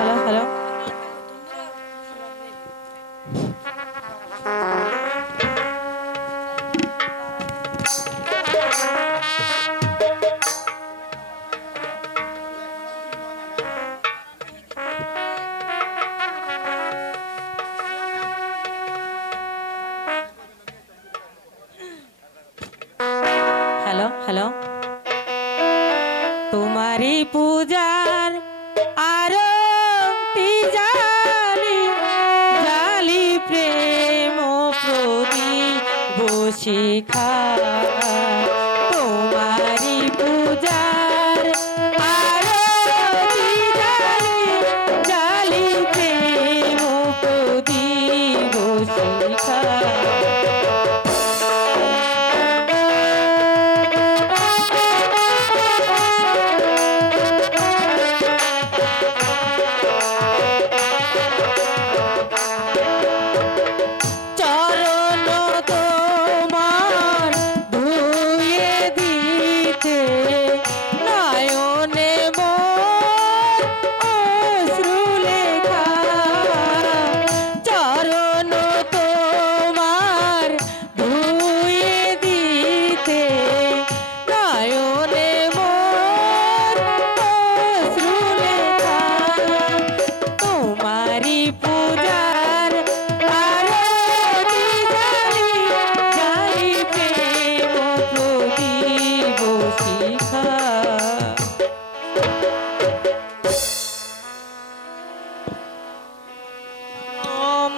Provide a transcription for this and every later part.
Hello hello hello hello তোমারই পূজার আরতি জালি জালি প্রেম প্রদীপ শিখা তোমারই পূজার আরতি জালি জালি প্রেম প্রদীপ শিখা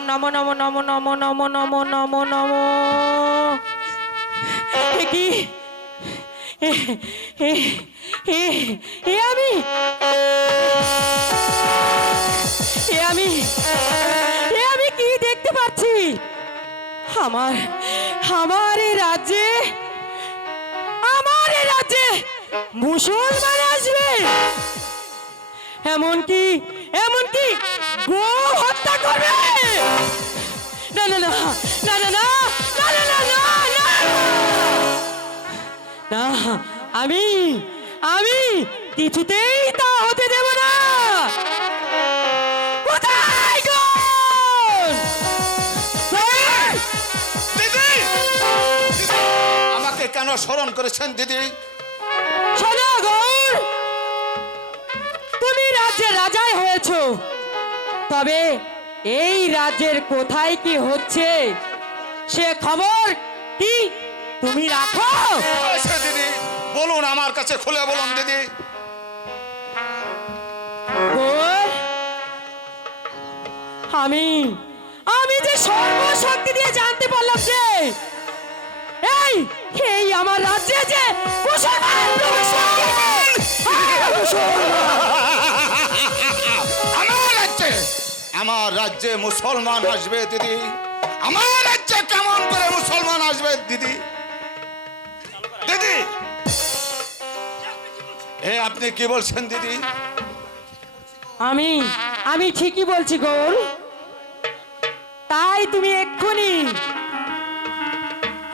নমো নমো নমো নমো নমো নমো নমো নমো কি আমি আমি কি দেখতে পাচ্ছি আমার আমার এই রাজ্যে মুসলমান আসবে এমনকি গো হত্যা করবে না না না না না না না না না না না আমি কিছুতেই তা হতে দেব না কোথায় গো দিদি আমাকে কেন স্মরণ করেছেন দিদি? শোনো গৌর, তুমি রাজ্যের রাজাই হয়েছো, তবে এই রাজ্যের কোথায় কি হচ্ছে সে খবর কি তুমি রাখো? আচ্ছা দিদি বলুন, আমার কাছে খুলে বলুন দিদি। গৌর, আমি যে সর্বশক্তি দিয়ে জানতে পারলাম যে এই আমার রাজ্যে যে মুসলমান প্রবেশ করেছে। আমার রাজ্যে মুসলমান আসবে দিদি? আমার রাজ্যে কেমন করে মুসলমান আসবে দিদি? দিদি আপনি কি বলছেন দিদি? আমি ঠিকই বলছি গৌর। তাই তুমি এক্ষুনি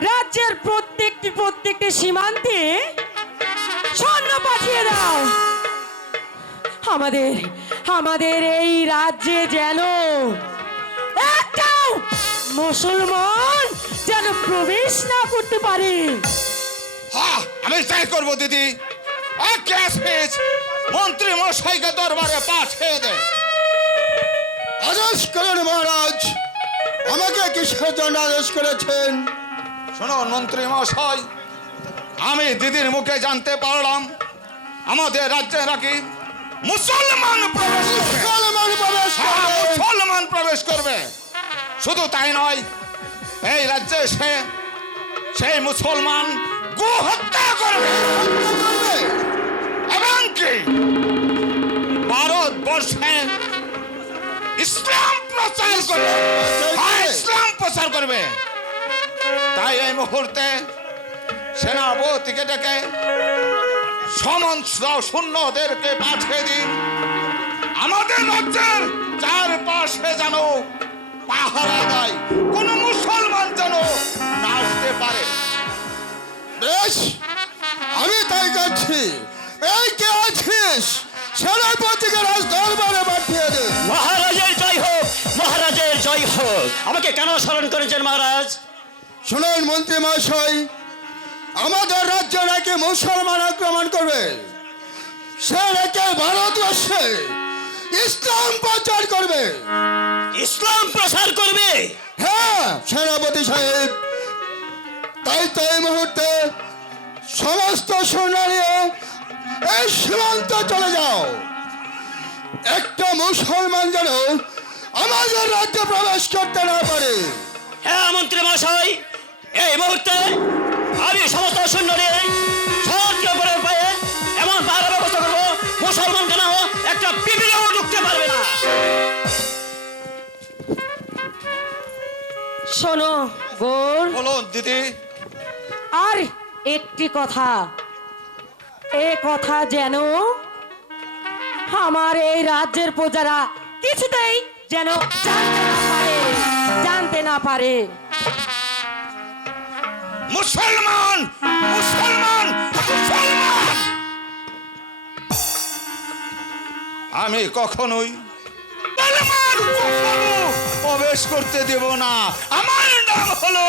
রাজ্যের প্রত্যেকটি সীমান্তে সৈন্য পাঠিয়ে দাও। আমাদের এই রাজ্যে যেন একটাও মুসলমান যেন প্রবেশ না করতে পারে। হ্যাঁ, আমি তাই করবো দিদি। মন্ত্রী মশাইকে দরবারে পাঠিয়ে দেয়। আদেশ করেন মহারাজ, আমাকে কিসের জন্য আদেশ করেছেন? শুনুন মন্ত্রী মশাই, আমি দিদির মুখে জানতে পারলাম আমাদের রাজ্যে নাকি মুসলমান প্রবেশ করবে। শুধু তাই নয়, এই রাজ্যে সেই মুসলমান গো হত্যা করবে এবং কি ভারতবর্ষে ইসলাম প্রচার করবে। তাই এই মুহূর্তে সেনাপতিকে ডেকে সমস্ত সৈন্যদেরকে পাঠিয়ে দিন। আমাদের রাজ্যের চারপাশে যেন পাহারা দেয়, কোন মুসলমান যেন না আসতে পারে। বেশ, আমি তাই করছি। এই কে আছিস? সেনাপতিকে রাজ দরবারে পাঠিয়ে দে। মহারাজের জয় হোক, মহারাজের জয় হোক। আমাকে কেন স্মরণ করেছেন মহারাজ? শুনুন মন্ত্রী মহাশয়, আমাদের রাজ্য নাকি মুসলমান আক্রমণ করবে, সে নাকি ভারতবর্ষে ইসলাম প্রচার করবে। ইসলাম প্রসার করবে? হ্যাঁ সেনাপতি সাহেব, তাই তো এই মুহূর্তে সমস্ত সৈন্য নিয়ে এই সীমান্ত চলে যাও। একটা মুসলমান যেন আমাদের রাজ্যে প্রবেশ করতে না পারে। হ্যাঁ মন্ত্রী মহাশয়, এই মুহূর্তে আমি সমস্ত সৈন্য নিয়ে শহরকে উপরে পায়ে এমন পাহাড়ের ব্যবস্থা করবো, মুসলমান কেন একটা পিপিলিও ঢুকতে পারবে না। শোনো গৌর, বলুন দিদি। আর একটি কথা, এ কথা যেন আমার এই রাজ্যের প্রজারা কিছুতেই যেন জানতে না পারে। মুসলমান মুসলমান মুসলমান, আমি কখনোই কখনো প্রবেশ করতে দেব না। আমার নাম হলো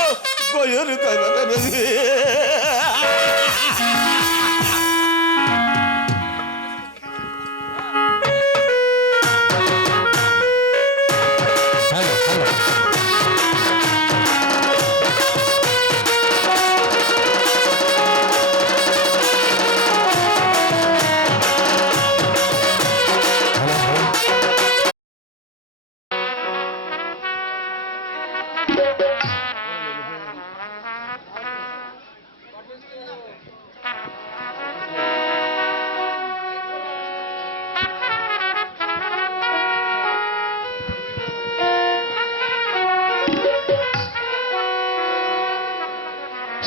গয়ুর।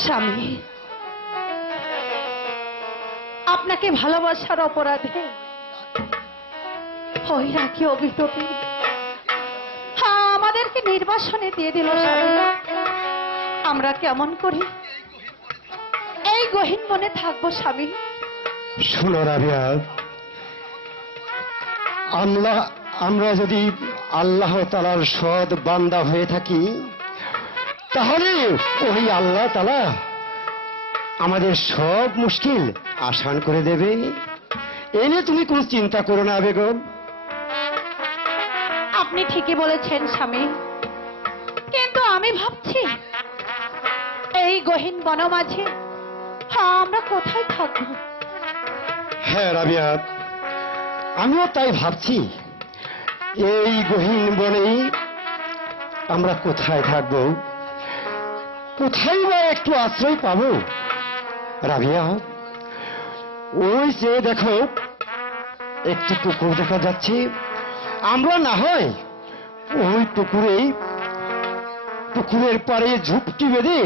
স্বামী, আপনাকে ভালোবাসার অপরাধে ওই রাখি অভিতপী আমাদেরকে নির্বাসনে দিয়ে দিল। স্বামী, আমরা কেমন করি এই গহীন বনে থাকবো? স্বামী শোনো রাবিয়া, আমরা যদি আল্লাহ তাআলার সৎ বান্দা হয়ে থাকি, তাহলে ওই আল্লাহ তাআলা আমাদের সব মুশকিল আসান করে দেবে। এ নিয়ে তুমি কোনো চিন্তা করো না বেগম। আপনি ঠিকই বলেছেন স্বামী, কিন্তু আমি ভাবছি এই গহীন বন মাঝে আমরা কোথায় থাকবো? হ্যাঁ রাবিয়া, আমিও তাই ভাবছি, এই গহীন বনেই আমরা কোথায় থাকবো, কোথায় বা একটু আশ্রয় পাবো? রাবিয়া, ওই যে দেখো একটি পুকুর দেখা যাচ্ছে, আমরা না হয় ওই পুকুরের পাড়ে ঝুপটি বেঁধে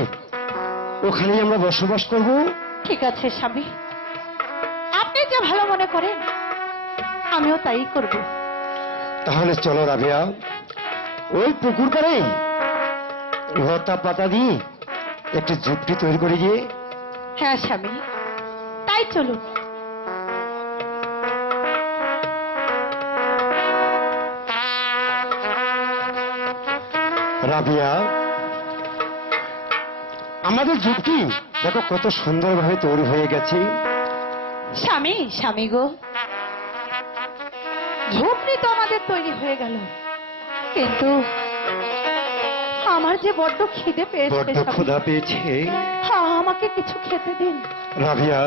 ওখানে আমরা বসবাস করব। ঠিক আছে স্বামী, আপনি যা ভালো মনে করেন আমিও তাই করব। তাহলে চলো রাবিয়া, ওই পুকুর পাড়ে লতা পাতা দিয়ে একটি ঝুপটি তৈরি করে গিয়ে। হ্যাঁ স্বামী, তাই চলুন। রাবিয়া, আমাদের ঝুপটি দেখো কত সুন্দরভাবে তৈরি হয়ে গেছে। স্বামী, স্বামী গো, ঝুপড়ি তো আমাদের তৈরি হয়ে গেল, কিন্তু আমার যে বড্ড খিদে পেয়েছে। বড্ড স্বামী। ক্ষুধা পেয়েছে। হ্যাঁ, আমাকে কিছু খেতে দিন। রাবিয়া,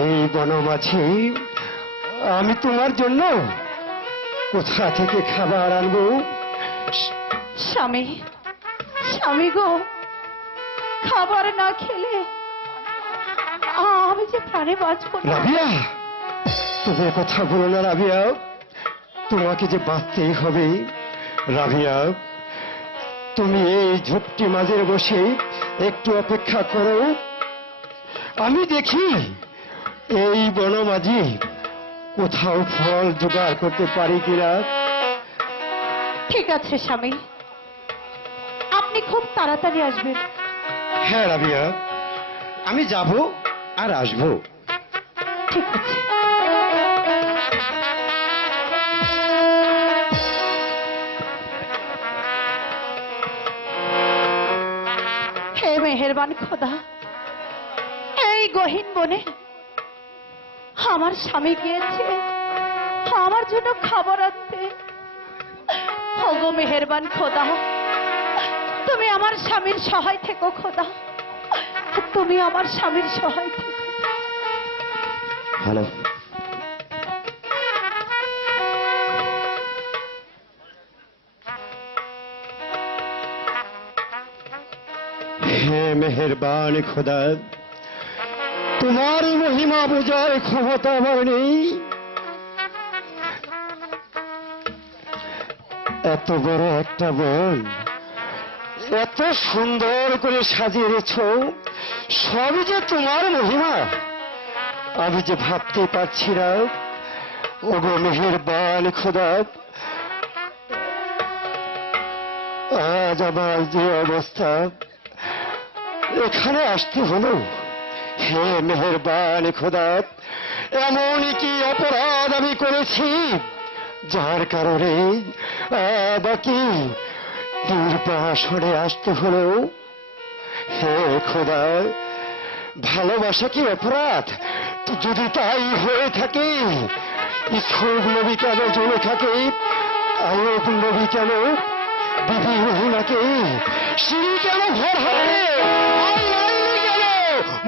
এই বনমাঝি আমি তোমার জন্য কোথা থেকে খাবার আনবো? স্বামী, স্বামী গো, খাবার না খেলে আমি যে প্রাণে বাঁচব না। রাবিয়া, তুমি কথা বলো না রাবিয়া, তোমাকে যে বাঁচতেই হবে। রাবিয়া, তুমি এই ঝুপটি মাঝে বসে একটু অপেক্ষা করো, আমি দেখি এই বনমাঝি কোথাও ফল জোগাড় করতে পারি কিনা। ঠিক আছে স্বামী, আপনি খুব তাড়াতাড়ি আসবেন। হ্যাঁ রাবিয়া, আমি যাব আর আসবো। ঠিক আছে। মেহেরবান খোদা, এই গহীন বনে আমার স্বামী গিয়েছে আমার জন্য খাবার আনতে। ওগো মেহেরবান খোদা, তুমি আমার স্বামীর সহায় থেকো খোদা, তুমি আমার স্বামীর সহায় থেকো। হ্যালো, হে মেহেরবান খোদা, তোমার মহিমা বোঝার ক্ষমতা আমার নেই। এত বড় একটা বন এত সুন্দর করে সাজিয়ে রেছ, সবই যে তোমার মহিমা আমি যে ভাবতে পারছি না। ওগো মেহেরবান খোদা, আজ আমার যে অবস্থা, এখানে আসতে হলো। হে মেহেরবান খোদা, এমন কি অপরাধ আমি করেছি যার কারণে আমাকে নির্বাসনে আসতে হলো? হে খোদা, ভালোবাসা কি অপরাধ? যদি তাই হয়ে থাকে, ইসুফ নবী কেন জমে থাকে, আয়ুব নবী কেন, বিবি রহিমাকে সিঁড়ি কেন ভর হবে,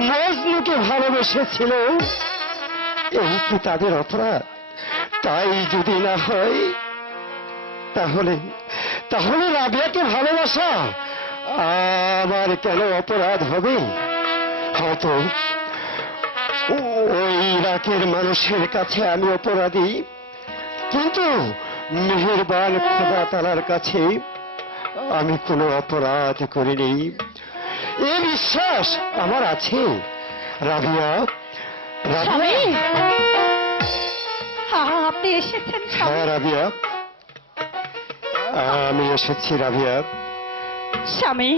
মজনুকে ভালোবেসেছিল, এই কি তাদের অপরাধ? তাই যদি না হয়, তাহলে তাহলে রাবিয়াকে ভালোবাসা আমার কেন অপরাধ হবে? হয়তো ওই ইরাকের মানুষের কাছে আমি অপরাধী, কিন্তু মেহেরবান খোদা তাআলার কাছে আমি কোনো অপরাধ করিনি, এই বিশ্বাস আমার আছে। রাবিয়া, স্বামী, আপনি এসেছেন স্বামী? হ্যাঁ রাবিয়া, আমি এসেছি রাবিয়া। স্বামী,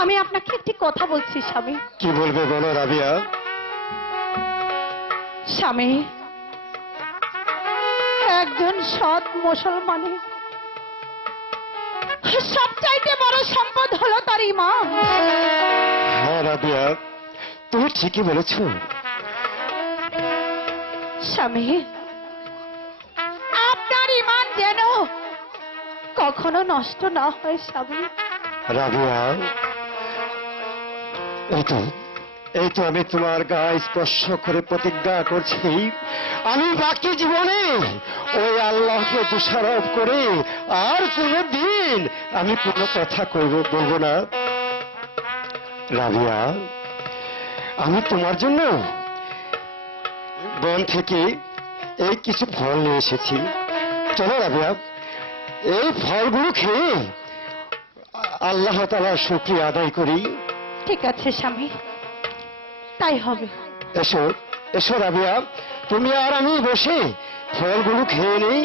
আমি আপনাকে একটি কথা বলছি স্বামী। কি বলবে বলো রাবিয়া। স্বামী, একজন সৎ মুসলমানের সবচাইতে বড় সম্পদ হলো তার ঈমান। হ্যাঁ রাবিয়া, তুমি ঠিকই বলেছ। স্বামী, আপনার ঈমান যেন কখনো নষ্ট না হয় স্বামী। রাবিয়া, এই তো আমি তোমার গায়ে স্পর্শ করে প্রতিজ্ঞা করছি, আমি বাকি জীবনে ওই আল্লাহকে দোষারোপ করে আর কোনো দিন আমি কোনো কথা বলবো না। রাবিয়া, আমি তোমার জন্য বন থেকে এই কিছু ফল নিয়ে এসেছি। চলো রাবিয়া, এই ফলগুলো খেয়ে আল্লাহ তাআলার শুকরিয়া আদায় করি। ঠিক আছে স্বামী, তাই হবে। এসো এসো রাবিয়া, তুমি আর আমি বসে ফলগুলো খেয়ে নেই।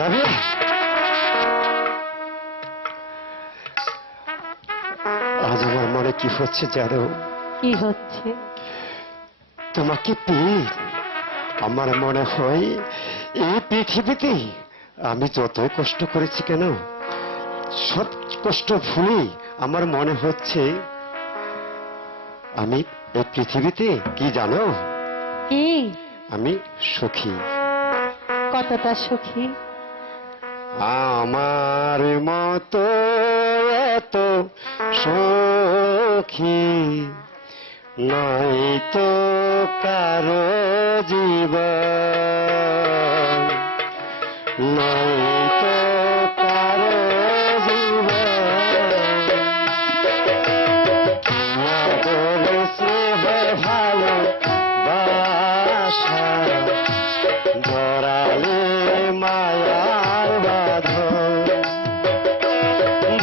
রাবিয়া, আজ আমার মনে কি হচ্ছে জানো? কি হচ্ছে? তোমাকে পেয়ে আমার মনে হয় এই পৃথিবীতে আমি যতই কষ্ট করেছি কেন, সব কষ্ট ভুলে আমার মনে হচ্ছে আমি এই পৃথিবীতে কি জানো, কি? আমি সুখী। কতটা সুখী? আমার মতো এত সুখী নয় তো কারো জীবন, নয় তো কারো জীবন। আদর স্নেহ ভালোবাসা জড়ালে মায়ার বাঁধন,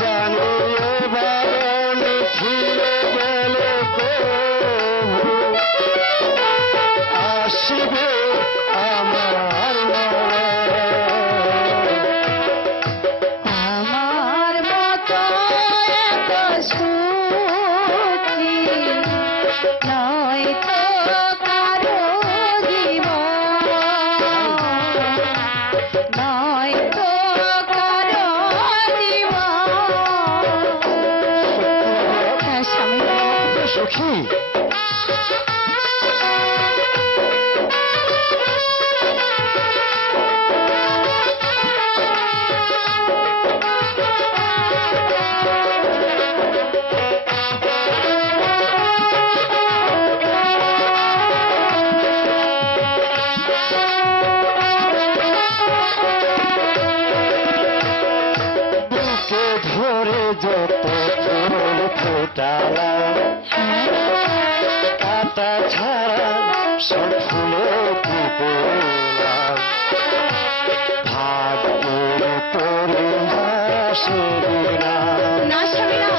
জানি এ বাঁধন ছিঁড়ে গেলে কবু সখী বুকে ধরে যত ফুল ফোটালাম কাটা ছাড়া সব ফুলে ফুটলাম ভাগ্যের পরিহাসের নাম না স্বামী না।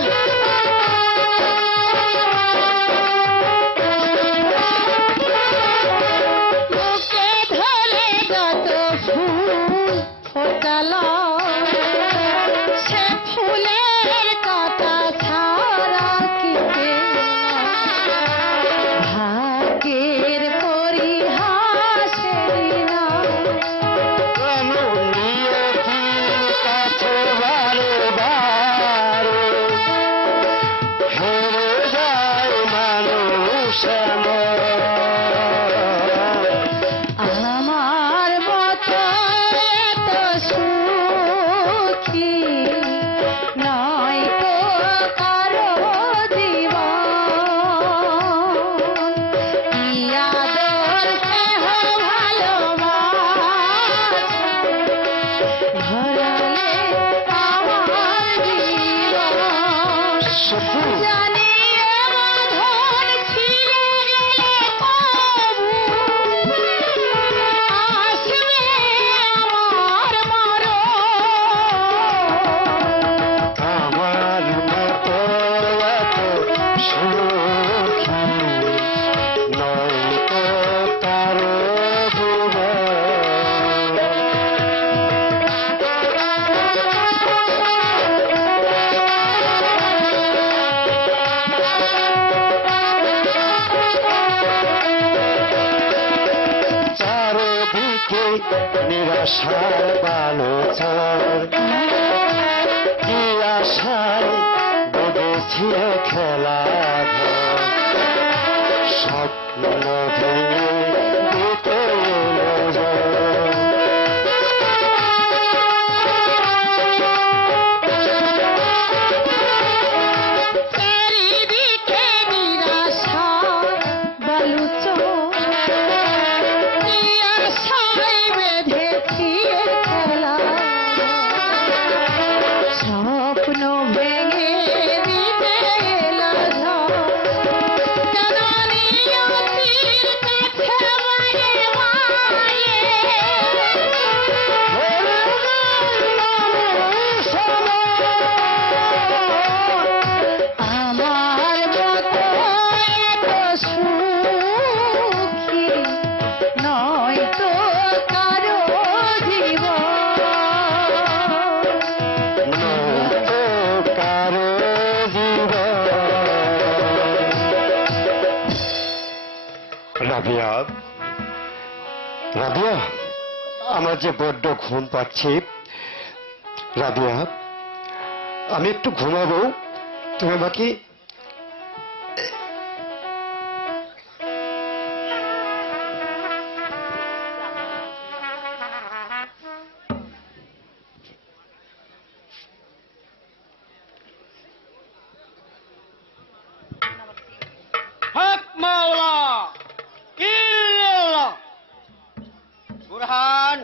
বুকে ধরে যত ফুল ফোটালো সে ফুলের কাটা ছাড়া কি পেলাম? ভাগ্যের পরিহাসের নাম। কেন নিয়তির কাছে বারে বারে হেরে যায় মানুষ এমন? আমার মতো এত সুখী নয় তো কারো জীবন। কি আদর স্নেহ ভালোবাসা ভরালে আমার জীবন। সখী জানি এ বাঁধন ছিঁড়ে গেলে কবু আসবে আমার মরণ। আমার মতো এত সুখী নয় তো কারো জীবন। চারদিকে নিরাশার বালোচর কি আশায় বেঁধেছি খেলা ঘর স্বপ্ন ভেঙে দিতে এলো ঝড়। চারিদিকে নিরাশা বালুচর কি আশায় বেঁধেছি খেলা স্বপ্ন ভেঙে দিতে এলো ঝড়। কেন নিয়তির কাছে বারে বারে আমার মতো এত সুখী নয় তো কারো জীবন। নয়তো কারো জীবন। রাবিয়া রাবিয়া আমার যে বড্ড ঘুম পাচ্ছে। রাবিয়া আমি একটু ঘুমাবো, তুমি আমাকে হক মাওলা ইল্লাল্লাহ। বুরহান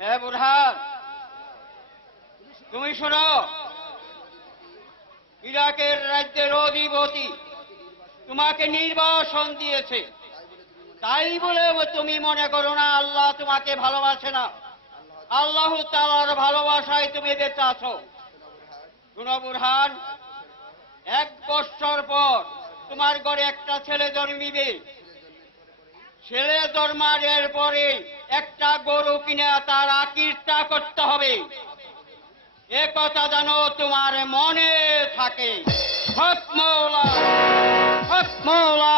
হ্যাঁ বুরহান, তুমি শোনো, ইরাকের রাজ্যের অধিপতি তোমাকে নির্বাসন দিয়েছে, তাই বলে তুমি মনে করো না আল্লাহ তোমাকে ভালোবাসে না। আল্লাহ তাআলার ভালোবাসায় তুমি বেঁচে আছো। শুনো বুরহান, 1 বছর পর তোমার ঘরে একটা ছেলে জন্মিবে। ছেলে জন্মানোর পরে একটা গরু কিনে তার আকিকা করতে হবে। এ কথা যেন তোমার মনে থাকে। হক মাওলা, হক মাওলা।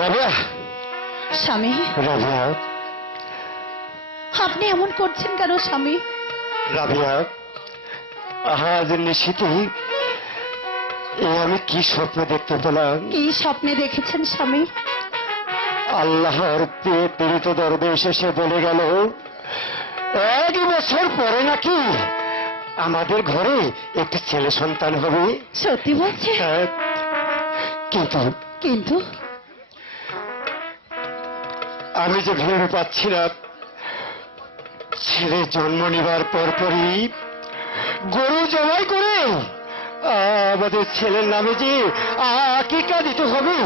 রাবিয়া স্বামী, রাবিয়া আপনি এমন করছেন কেন স্বামী? রাবিয়া আজ নিশিতে আমি কি স্বপ্ন দেখতে পেলাম। কি স্বপ্নে দেখেছেন স্বামী? আল্লাহর পীড়িত দরবেশ এসে বলে গেল 1 বছর পরে নাকি আমাদের ঘরে একটি ছেলে সন্তান হবে। সত্যি বলছে? হ্যাঁ, কিন্তু কিন্তু আমি যে ভেবে পাচ্ছি না, ছেলে জন্ম নেবার পরপরই গরু জবাই করে আমাদের ছেলের নামে যে আকিকা দিতে হবে।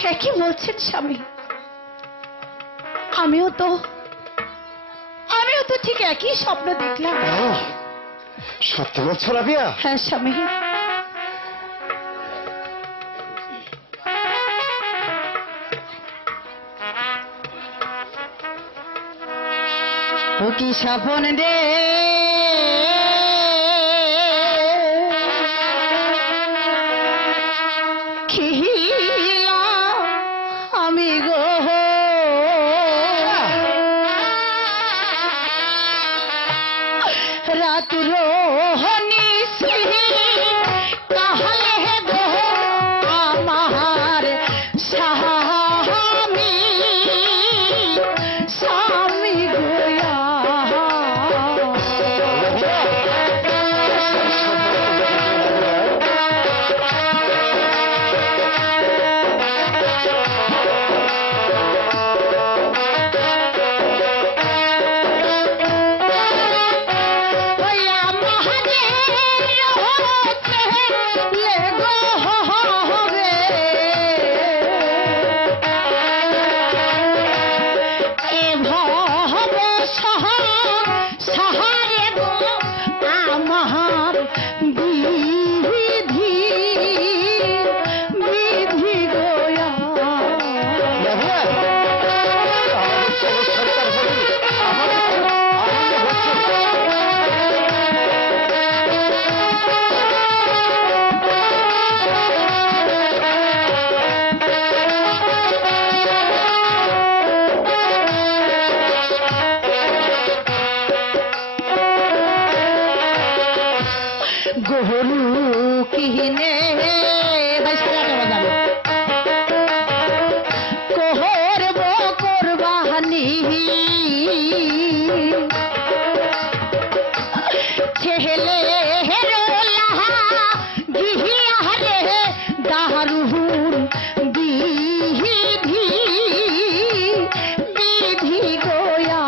হ্যাঁ, কি বলছেন স্বামী? আমিও তো ঠিক একই স্বপ্ন দেখলাম। হ্যাঁ, সত্যি বলছো রাবিয়া? হ্যাঁ স্বামী। ও কি স্বপ্ন রে খিলাম আমি গো, রাত রোহনি কাহলে গো আমার স্বামী স্বামী গোয়া। গরু কিনে করব কোরবানি, ছেলে গিয়া রে দারুন বিধি বিধি গোয়া।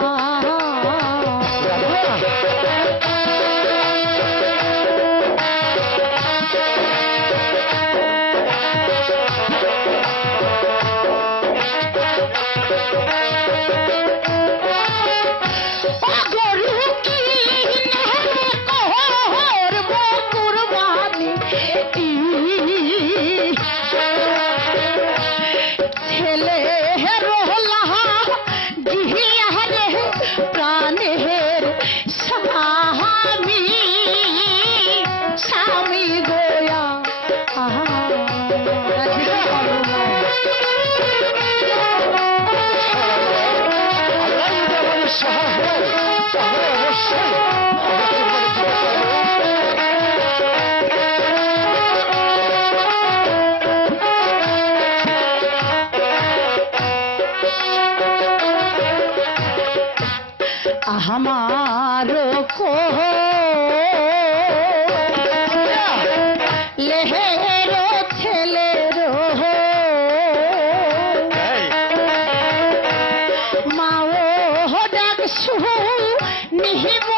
আমার লেহের ছেলের মাও ডাক নিহিব